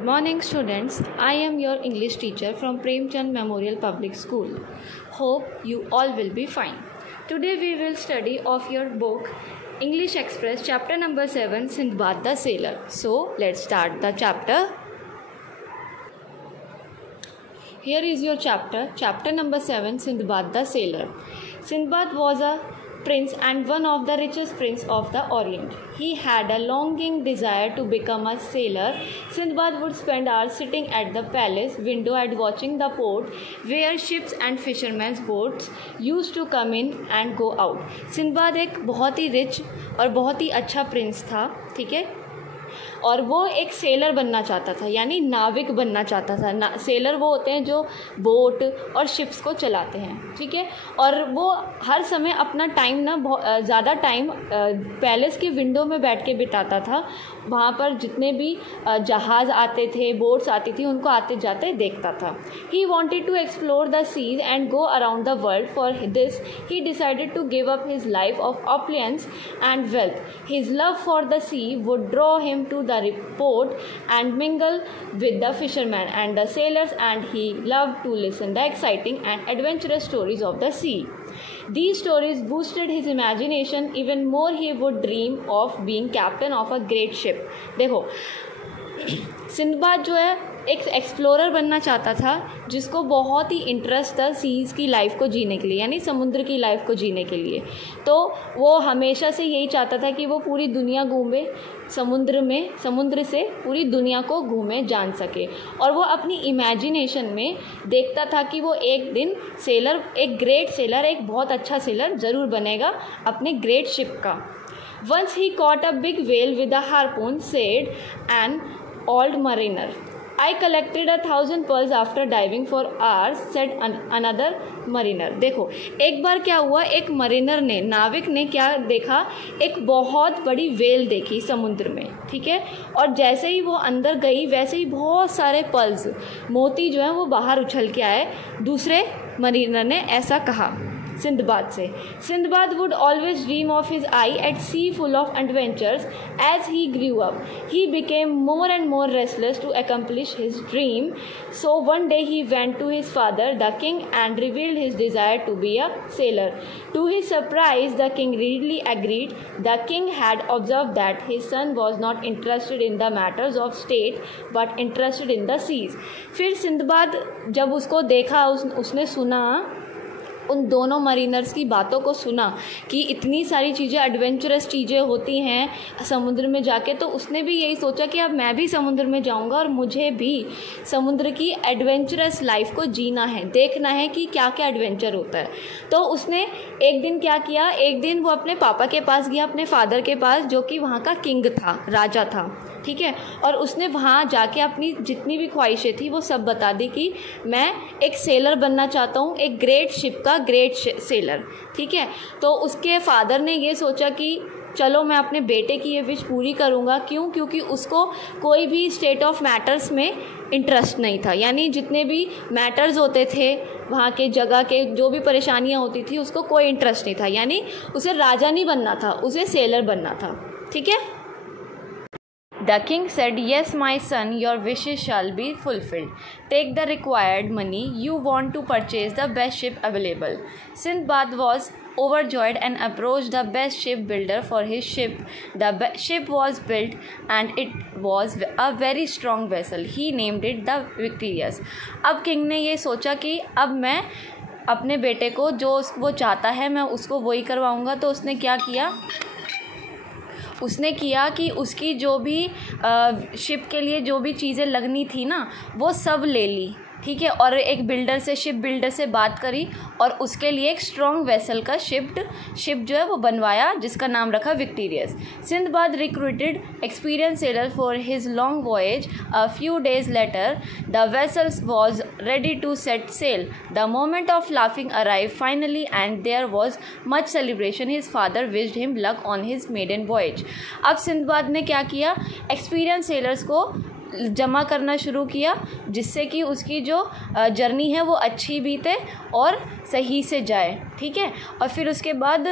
Good morning, students. I am your English teacher from Premchand Memorial Public School. Hope you all will be fine. Today we will study of your book English Express chapter number 7 Sindbad the Sailor. So let's start the chapter. Here is your chapter number 7 Sindbad the Sailor. Sindbad was a prince and one of the richest prince of the Orient. He had a longing desire to become a sailor. Sindbad would spend hours sitting at the palace window and watching the port where ships and fishermen's boats used to come in and go out. Sindbad एक बहुत ही rich और बहुत ही अच्छा Prince था, ठीक है, और वो एक सेलर बनना चाहता था, यानी नाविक बनना चाहता था। सेलर वो होते हैं जो बोट और शिप्स को चलाते हैं, ठीक है। और वो हर समय अपना टाइम ना ज़्यादा टाइम पैलेस के विंडो में बैठ के बिताता था। वहाँ पर जितने भी जहाज़ आते थे, बोट्स आती थी, उनको आते जाते देखता था। He wanted to explore the seas and go around the world. For this he decided to give up his life of opulence and wealth. His love for the sea would draw him to the port and mingle with the fishermen and the sailors, and he loved to listen the exciting and adventurous stories of the sea. These stories boosted his imagination even more. He would dream of being captain of a great ship. देखो, Sinbad जो है एक explorer बनना चाहता था, जिसको बहुत ही interest था सीज़ की लाइफ को जीने के लिए, यानी समुद्र की लाइफ को जीने के लिए। तो वो हमेशा से यही चाहता था कि वो पूरी दुनिया घूमे, समुद्र से पूरी दुनिया को घूमे, जान सके। और वो अपनी इमेजिनेशन में देखता था कि वो एक दिन सेलर, एक ग्रेट सेलर, एक बहुत अच्छा सेलर ज़रूर बनेगा अपने ग्रेट शिप का। Once he caught a big whale with a harpoon, said an old mariner. I collected 1,000 pearls after diving for hours, said another mariner. देखो, एक बार क्या हुआ, एक मरीनर ने, नाविक ने क्या देखा, एक बहुत बड़ी वेल देखी समुद्र में, ठीक है। और जैसे ही वो अंदर गई, वैसे ही बहुत सारे पर्ल्स, मोती जो हैं वो बाहर उछल के आए। दूसरे मरीनर ने ऐसा कहा सिंदबाद से। Sinbad would always dream of his eye at sea full of adventures. As he grew up, he became more and more restless to accomplish his dream. So one day he went to his father, the king, and revealed his desire to be a sailor. To his surprise, the king readily agreed. The king had observed that his son was not interested in the matters of state, but interested in the seas. फिर Sinbad जब उसको देखा, उसने सुना, उन दोनों mariners की बातों को सुना कि इतनी सारी चीज़ें, एडवेंचरस चीज़ें होती हैं समुद्र में जाके, तो उसने भी यही सोचा कि अब मैं भी समुद्र में जाऊंगा और मुझे भी समुद्र की एडवेंचरस लाइफ को जीना है, देखना है कि क्या क्या एडवेंचर होता है। तो उसने एक दिन क्या किया, एक दिन वो अपने पापा के पास गया, अपने फादर के पास, जो कि वहाँ का किंग था, राजा था, ठीक है। और उसने वहाँ जाके अपनी जितनी भी ख्वाहिशें थी वो सब बता दी कि मैं एक सेलर बनना चाहता हूँ, एक ग्रेट शिप का ग्रेट सेलर, ठीक है। तो उसके फादर ने ये सोचा कि चलो मैं अपने बेटे की ये विश पूरी करूँगा। क्यों? क्योंकि उसको कोई भी स्टेट ऑफ मैटर्स में इंटरेस्ट नहीं था, यानी जितने भी मैटर्स होते थे वहाँ के, जगह के जो भी परेशानियाँ होती थी, उसको कोई इंटरेस्ट नहीं था। यानी उसे राजा नहीं बनना था, उसे सेलर बनना था, ठीक है। The king said, "Yes, my son, your wishes shall be fulfilled. Take the required money you want to purchase the best ship available." Sindbad was overjoyed and approached the best ship builder for his ship. The ship was built and it was a very strong vessel. He named it the Victorious. अब king ने ये सोचा कि अब मैं अपने बेटे को जो वो चाहता है मैं उसको वही करवाऊँगा। तो उसने क्या किया, उसने किया कि उसकी जो भी शिप के लिए जो भी चीज़ें लगनी थी ना, वो सब ले ली, ठीक है। और एक बिल्डर से, शिप बिल्डर से बात करी और उसके लिए एक स्ट्रॉन्ग वेसल का शिप जो है वो बनवाया, जिसका नाम रखा Victorious. Sindbad recruited experience sailor for his long voyage. A few days later the vessels was ready to set sail. The moment of laughing arrive finally and there was much celebration. His father wished him luck on his maiden voyage. अब Sindbad ने क्या किया, experience sellers को जमा करना शुरू किया, जिससे कि उसकी जो जर्नी है वो अच्छी बीते और सही से जाए, ठीक है। और फिर उसके बाद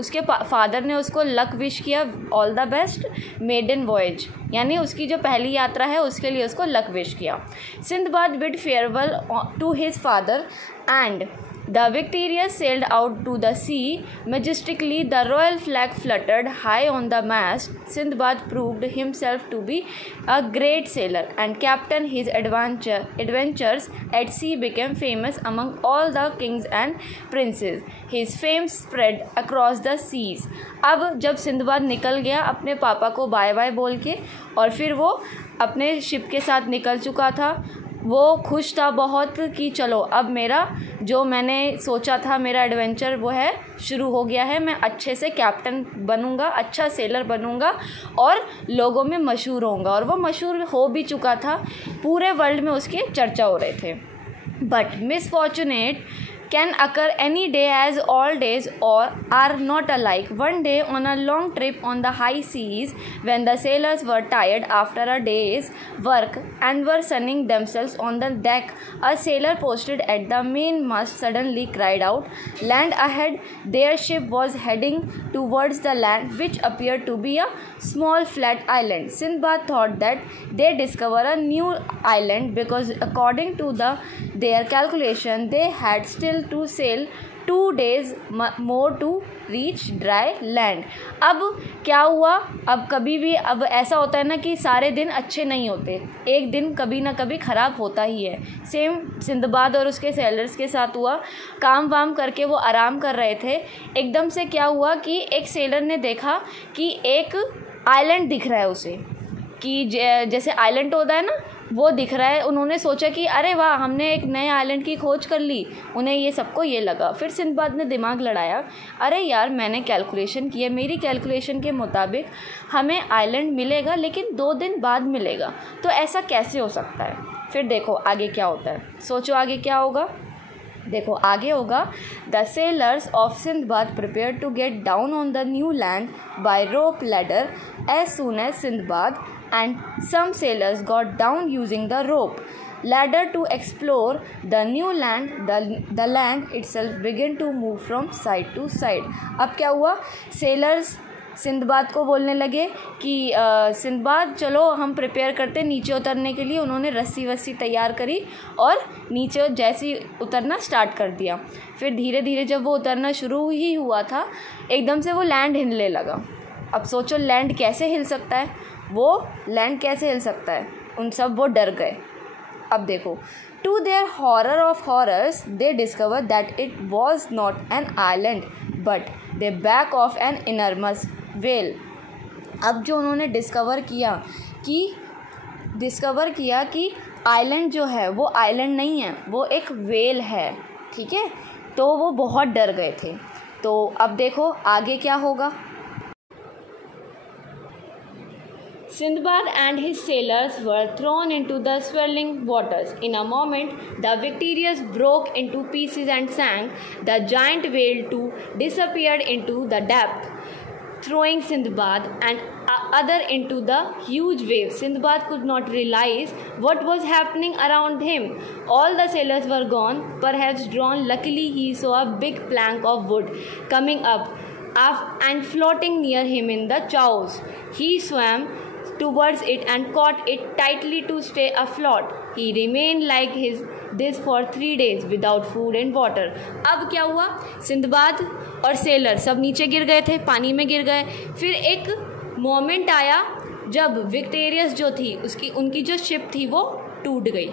उसके फादर ने उसको लक विश किया, all the best maiden voyage, यानी उसकी जो पहली यात्रा है उसके लिए उसको लक विश किया। Sindbad bid farewell to his father and the Victorious sailed out to the sea majestically. The royal flag fluttered high on the mast. Sindbad proved himself to be a great sailor and captain. His adventures at sea became famous among all the kings and princes. His fame spread across the seas. अब जब Sinbad निकल गया अपने पापा को bye bye बोल के, और फिर वो अपने शिप के साथ निकल चुका था, वो खुश था बहुत कि चलो अब मेरा जो मैंने सोचा था मेरा एडवेंचर वो है शुरू हो गया है, मैं अच्छे से कैप्टन बनूंगा, अच्छा सेलर बनूंगा और लोगों में मशहूर होऊंगा। और वो मशहूर हो भी चुका था, पूरे वर्ल्ड में उसके चर्चा हो रहे थे। But misfortunate can occur any day as all days or are not alike. One day on a long trip on the high seas, when the sailors were tired after a day's work and were sunning themselves on the deck, a sailor posted at the mainmast suddenly cried out, "Land ahead!" Their ship was heading towards the land, which appeared to be a small flat island. Sindbad thought that they discovered a new island because according to their calculation they had still to sail 2 days more to reach dry land. अब क्या हुआ, अब कभी भी अब ऐसा होता है ना कि सारे दिन अच्छे नहीं होते, एक दिन कभी ना कभी ख़राब होता ही है। सेम सिंदबाद और उसके सेलर्स के साथ हुआ। काम वाम करके वो आराम कर रहे थे, एकदम से क्या हुआ कि एक सेलर ने देखा कि एक आइलैंड दिख रहा है उसे, कि जैसे आइलैंड होता है ना वो दिख रहा है। उन्होंने सोचा कि अरे वाह, हमने एक नए आइलैंड की खोज कर ली। उन्हें ये सबको ये लगा। फिर सिंदबाद ने दिमाग लड़ाया, अरे यार मैंने कैलकुलेशन की है, मेरी कैलकुलेशन के मुताबिक हमें आइलैंड मिलेगा लेकिन 2 दिन बाद मिलेगा, तो ऐसा कैसे हो सकता है। फिर देखो आगे क्या होता है, सोचो आगे क्या होगा। देखो आगे होगा, the sailors of Sindbad prepare to get down on the new land by rope ladder as soon as Sindbad and some sailors got down using the rope ladder to explore the new land. The land itself began to move from side to side. अब क्या हुआ, sellers Sinbad को बोलने लगे कि Sinbad चलो हम prepare करते नीचे उतरने के लिए। उन्होंने रस्सी वस्सी तैयार करी और नीचे जैसे उतरना स्टार्ट कर दिया। फिर धीरे धीरे जब वो उतरना शुरू ही हुआ था, एकदम से वो लैंड हिलने लगा। अब सोचो लैंड कैसे हिल सकता है, वो लैंड कैसे हिल सकता है, उन सब वो डर गए। अब देखो, to their horror of horrors they discovered that it was not an island but the back of an enormous whale. अब जो उन्होंने डिस्कवर किया कि आइलैंड जो है वो आइलैंड नहीं है, वो एक वेल है, ठीक है। तो वो बहुत डर गए थे। तो अब देखो आगे क्या होगा। Sindbad and his sailors were thrown into the swirling waters. In a moment, the Victorious broke into pieces and sank. The giant whale too disappeared into the depth, throwing Sindbad and other into the huge waves. Sindbad could not realize what was happening around him. All the sailors were gone, perhaps drowned. Luckily, he saw a big plank of wood coming up and floating near him in the chaos. He swam towards it and caught it tightly to stay afloat. He remained like this for 3 days without food and water. अब क्या हुआ, Sinbad और seller सब नीचे गिर गए थे, पानी में गिर गए। फिर एक मोमेंट आया जब विक्टोरियस जो थी उनकी जो शिप थी वो टूट गई,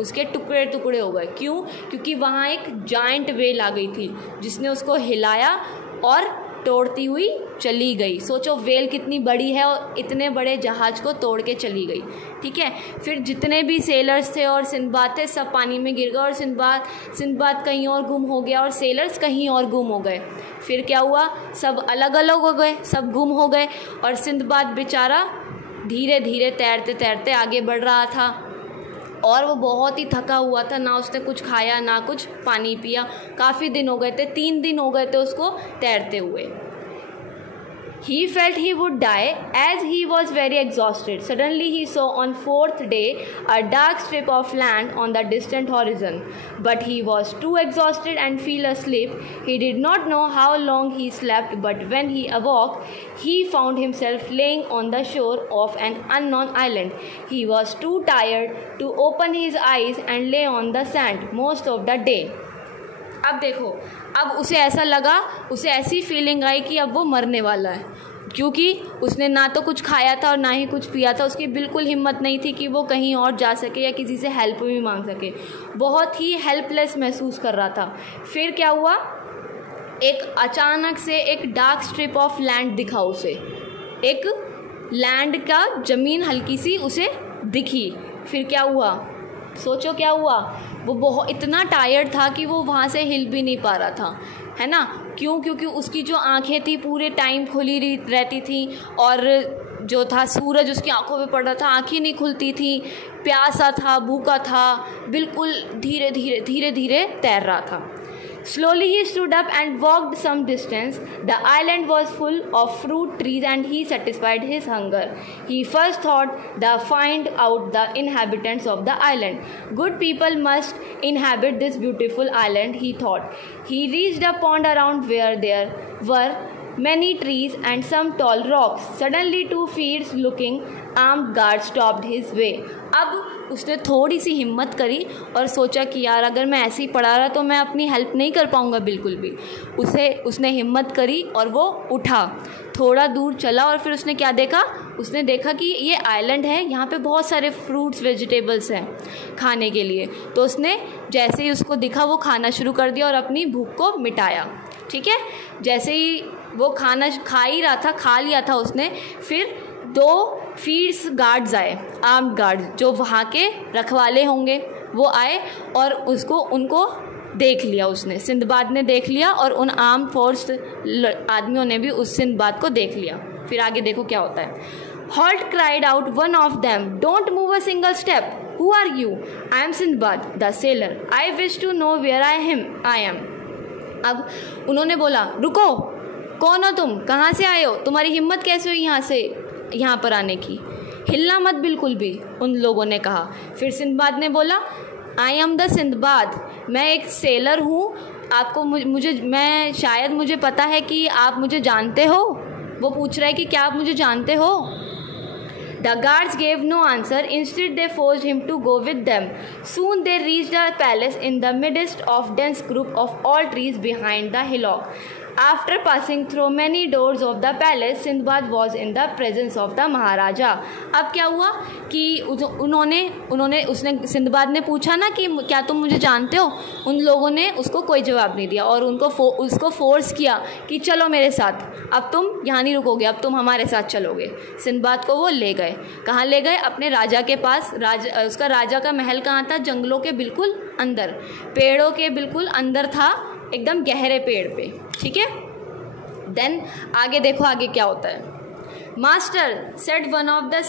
उसके टुकड़े टुकड़े हो गए। क्यों? क्योंकि वहाँ एक जायंट वेल आ गई थी जिसने उसको हिलाया और तोड़ती हुई चली गई। सोचो वेल कितनी बड़ी है और इतने बड़े जहाज़ को तोड़ के चली गई, ठीक है। फिर जितने भी सेलर्स थे और सिंदबाद थे सब पानी में गिर गए और सिंदबाद कहीं और गुम हो गया और सेलर्स कहीं और गुम हो गए। फिर क्या हुआ, सब अलग अलग हो गए, सब गुम हो गए और सिंदबाद बेचारा धीरे धीरे तैरते तैरते आगे बढ़ रहा था और वो बहुत ही थका हुआ था। ना उसने कुछ खाया ना कुछ पानी पिया, काफ़ी दिन हो गए थे, 3 दिन हो गए थे उसको तैरते हुए। He felt he would die as he was very exhausted. Suddenly he saw on fourth day a dark strip of land on the distant horizon. But he was too exhausted and fell asleep. He did not know how long he slept, but when he awoke, he found himself laying on the shore of an unknown island. He was too tired to open his eyes and lay on the sand most of the day. अब देखो, अब उसे ऐसा लगा, उसे ऐसी feeling आई कि अब वो मरने वाला है, क्योंकि उसने ना तो कुछ खाया था और ना ही कुछ पिया था। उसकी बिल्कुल हिम्मत नहीं थी कि वो कहीं और जा सके या किसी से हेल्प भी मांग सके। बहुत ही हेल्पलेस महसूस कर रहा था। फिर क्या हुआ, एक अचानक से एक डार्क स्ट्रिप ऑफ लैंड दिखा उसे, एक लैंड का ज़मीन हल्की सी उसे दिखी। फिर क्या हुआ, सोचो क्या हुआ, वो बहुत इतना टायर्ड था कि वो वहाँ से हिल भी नहीं पा रहा था, है ना। क्यों? क्योंकि उसकी जो आंखें थी पूरे टाइम खुली रहती थी और जो था सूरज उसकी आंखों पे पड़ रहा था, आंखें नहीं खुलती थी, प्यासा था, भूखा था, बिल्कुल धीरे धीरे धीरे धीरे तैर रहा था। Slowly he stood up and walked some distance. The island was full of fruit trees and he satisfied his hunger. He first thought to find out the inhabitants of the island. Good people must inhabit this beautiful island, he thought. He reached a pond around where there were many trees and some tall rocks. Suddenly 2 fierce-looking armed guards stopped his way. अब उसने थोड़ी सी हिम्मत करी और सोचा कि यार अगर मैं ऐसे ही पड़ा रहा तो मैं अपनी हेल्प नहीं कर पाऊँगा बिल्कुल भी। उसने हिम्मत करी और वो उठा, थोड़ा दूर चला और फिर उसने क्या देखा, उसने देखा कि ये आइलैंड है, यहाँ पे बहुत सारे फ्रूट्स वेजिटेबल्स हैं खाने के लिए। तो उसने जैसे ही उसको दिखा वो खाना शुरू कर दिया और अपनी भूख को मिटाया। ठीक है, जैसे ही वो खाना खा ही रहा था, खा लिया था उसने, फिर 2 फील्ड्स गार्ड्स आए, आर्म्ड गार्ड्स, जो वहाँ के रखवाले होंगे, वो आए और उनको देख लिया उसने, सिंदबाद ने देख लिया और उन आर्म फोर्स आदमियों ने भी उस सिंदबाद को देख लिया। फिर आगे देखो क्या होता है। Halt cried out one of them, don't move a single step. Who are you? I am Sindbad, the sailor. I wish to know where I am. अब उन्होंने बोला, रुको, कौन हो तुम, कहाँ से आए हो, तुम्हारी हिम्मत कैसे हुई यहाँ पर आने की, हिलना मत बिल्कुल भी, उन लोगों ने कहा। फिर सिंदबाद ने बोला, आई एम द सिंदबाद, मैं एक सेलर हूँ, आपको मुझे पता है कि आप मुझे जानते हो। वो पूछ रहा है कि क्या आप मुझे जानते हो। The guards gave no answer. Instead, they forced him to go with them. Soon they reached a palace in the midst of dense group of all trees behind the hillock. After passing through many doors of the palace, Sindbad was in the presence of the Maharaja. अब क्या हुआ कि उसने Sinbad ने पूछा ना कि क्या तुम मुझे जानते हो। उन लोगों ने उसको कोई जवाब नहीं दिया और उसको फोर्स किया कि चलो मेरे साथ, अब तुम यहाँ नहीं रुकोगे, अब तुम हमारे साथ चलोगे। सिंदबाद को वो ले गए, कहाँ ले गए, अपने राजा के पास। उसका राजा का महल कहाँ था, जंगलों के बिल्कुल अंदर, पेड़ों के बिल्कुल अंदर था, एकदम गहरे पेड़ पे। ठीक है, देन आगे देखो आगे क्या होता है। Master, said one of the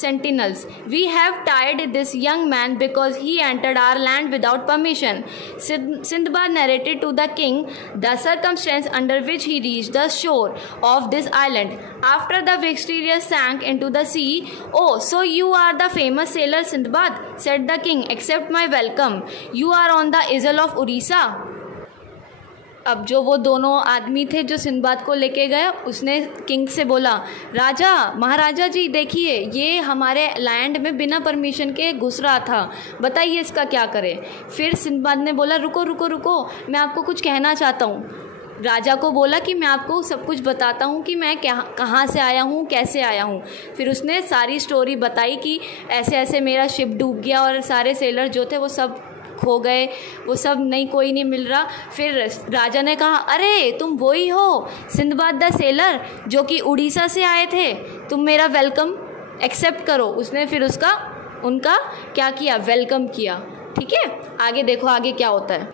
sentinels, we have tied this young man because he entered our land without permission. Sindbad narrated to the king the circumstance under which he reached the shore of this island. After the Victorious sank into the sea, oh, so you are the famous sailor Sindbad, said the king, accept my welcome. You are on the isle of Orissa. अब जो वो दोनों आदमी थे जो Sinbad को लेके गए, उसने किंग से बोला, राजा महाराजा जी देखिए, ये हमारे लैंड में बिना परमिशन के घुस रहा था, बताइए इसका क्या करें। फिर सिंदबाद ने बोला, रुको रुको रुको, मैं आपको कुछ कहना चाहता हूँ। राजा को बोला कि मैं आपको सब कुछ बताता हूँ कि मैं कहाँ से आया हूँ, कैसे आया हूँ। फिर उसने सारी स्टोरी बताई कि ऐसे ऐसे मेरा शिप डूब गया और सारे सेलर जो थे वो सब खो गए, वो सब नहीं, कोई नहीं मिल रहा। फिर राजा ने कहा, अरे तुम वही हो सिंदबाद द सेलर जो कि उड़ीसा से आए थे, तुम मेरा वेलकम एक्सेप्ट करो। उसने फिर उनका क्या किया, वेलकम किया। ठीक है, आगे देखो आगे क्या होता है।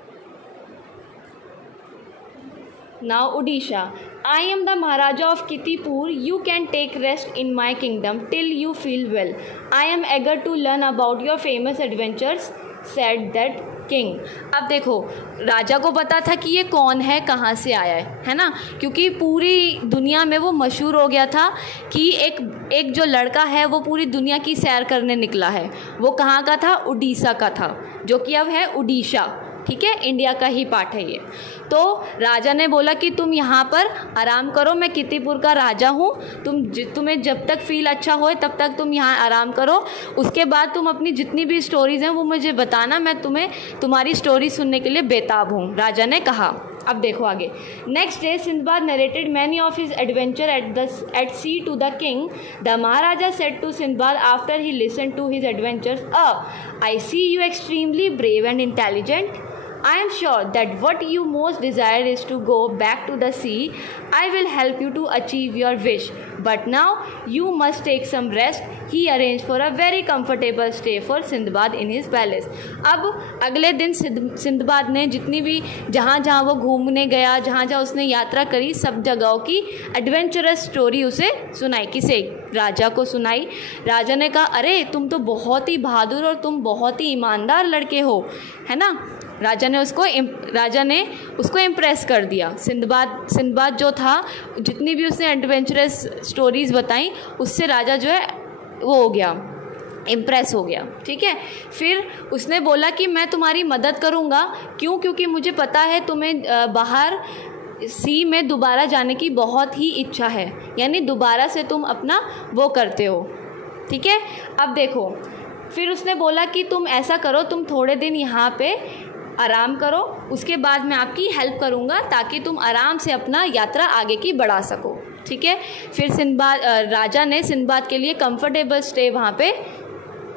Now Odisha, I am the Maharaja of Kitipur. You can take rest in my kingdom till you feel well. I am eager to learn about your famous adventures. said that king। अब देखो, राजा को पता था कि ये कौन है, कहाँ से आया है ना, क्योंकि पूरी दुनिया में वो मशहूर हो गया था कि एक जो लड़का है वो पूरी दुनिया की सैर करने निकला है। वो कहाँ का था? उड़ीसा का था, जो कि अब है उड़ीसा, ठीक है, इंडिया का ही पार्ट है ये। तो राजा ने बोला कि तुम यहाँ पर आराम करो, मैं कीर्तिपुर का राजा हूँ, तुम्हें जब तक फील अच्छा होए तब तक तुम यहाँ आराम करो, उसके बाद तुम अपनी जितनी भी स्टोरीज़ हैं वो मुझे बताना, मैं तुम्हारी स्टोरी सुनने के लिए बेताब हूँ, राजा ने कहा। अब देखो आगे। Next day Sindbad narrated many of his adventure at sea to the king. The maharaja said to Sindbad after he listen to his adventures, I see you extremely brave and intelligent. I am sure that what you most desire is to go back to the sea. I will help you to achieve your wish. But now you must take some rest. He arranged for a very comfortable stay for Sindbad in his palace. अब अगले दिन Sinbad ने जितनी भी जहाँ जहाँ वो घूमने गया, जहाँ जहाँ उसने यात्रा करी, सब जगहों की एडवेंचरस स्टोरी उसे सुनाई। किसे? राजा को सुनाई। राजा ने कहा, अरे तुम तो बहुत ही बहादुर और तुम बहुत ही ईमानदार लड़के हो, है ना। राजा ने उसको इम्प्रेस कर दिया। सिंदबाद जो था, जितनी भी उसने एडवेंचरस स्टोरीज़ बताई, उससे राजा जो है वो हो गया, इम्प्रेस हो गया, ठीक है। फिर उसने बोला कि मैं तुम्हारी मदद करूँगा। क्यों? क्योंकि मुझे पता है तुम्हें बाहर सी में दोबारा जाने की बहुत ही इच्छा है, यानी दोबारा से तुम अपना वो करते हो, ठीक है। अब देखो, फिर उसने बोला कि तुम ऐसा करो, तुम थोड़े दिन यहाँ पे आराम करो, उसके बाद मैं आपकी हेल्प करूँगा ताकि तुम आराम से अपना यात्रा आगे की बढ़ा सको, ठीक है। फिर राजा ने सिंदबाद के लिए कंफर्टेबल स्टे वहाँ पे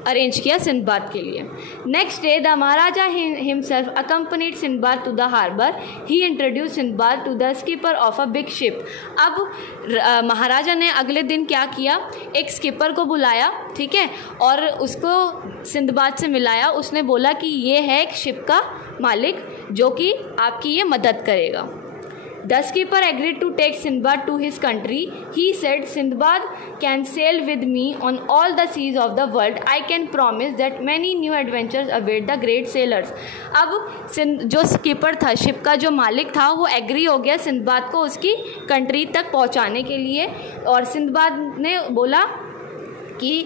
अरेंज किया सिंदबाद के लिए। Next day the maharaja himself accompanied Sindbad to the harbour. He introduce Sindbad to the skipper of a big ship. अब महाराजा ने अगले दिन क्या किया, एक स्कीपर को बुलाया, ठीक है, और उसको सिंदबाद से मिलाया। उसने बोला कि ये है एक शिप का मालिक जो कि आपकी ये मदद करेगा। The skipper agreed to take Sindbad to his country. He said, Sindbad can sail with me on all the seas of the world. I can promise that many new adventures await the great sailors. अब जो skipper था, ship का जो मालिक था, वो agree हो गया सिंदबाद को उसकी कंट्री तक पहुंचाने के लिए। और सिंदबाद ने बोला कि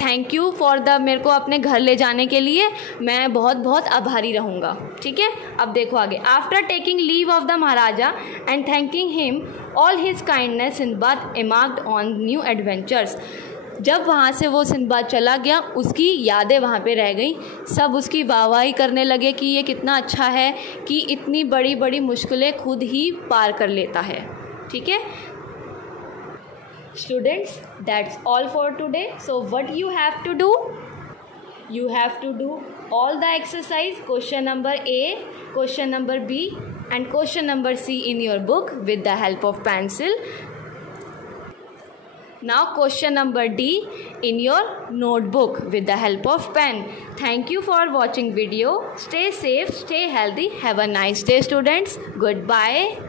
थैंक यू फॉर मेरे को अपने घर ले जाने के लिए मैं बहुत बहुत आभारी रहूँगा, ठीक है। अब देखो आगे। After taking leave of the maharaja and thanking him all his kindness, Sindbad embarked on new adventures. जब वहाँ से वो सिंदबाद चला गया, उसकी यादें वहाँ पे रह गई। सब उसकी वाहवाही करने लगे कि ये कितना अच्छा है कि इतनी बड़ी बड़ी मुश्किलें खुद ही पार कर लेता है, ठीक है। Students, that's all for today. So what you have to do? You have to do all the exercise, question number A, question number B and question number C in your book with the help of pencil. Now question number D in your notebook with the help of pen. Thank you for watching video. Stay safe, stay healthy. Have a nice day, students. Goodbye.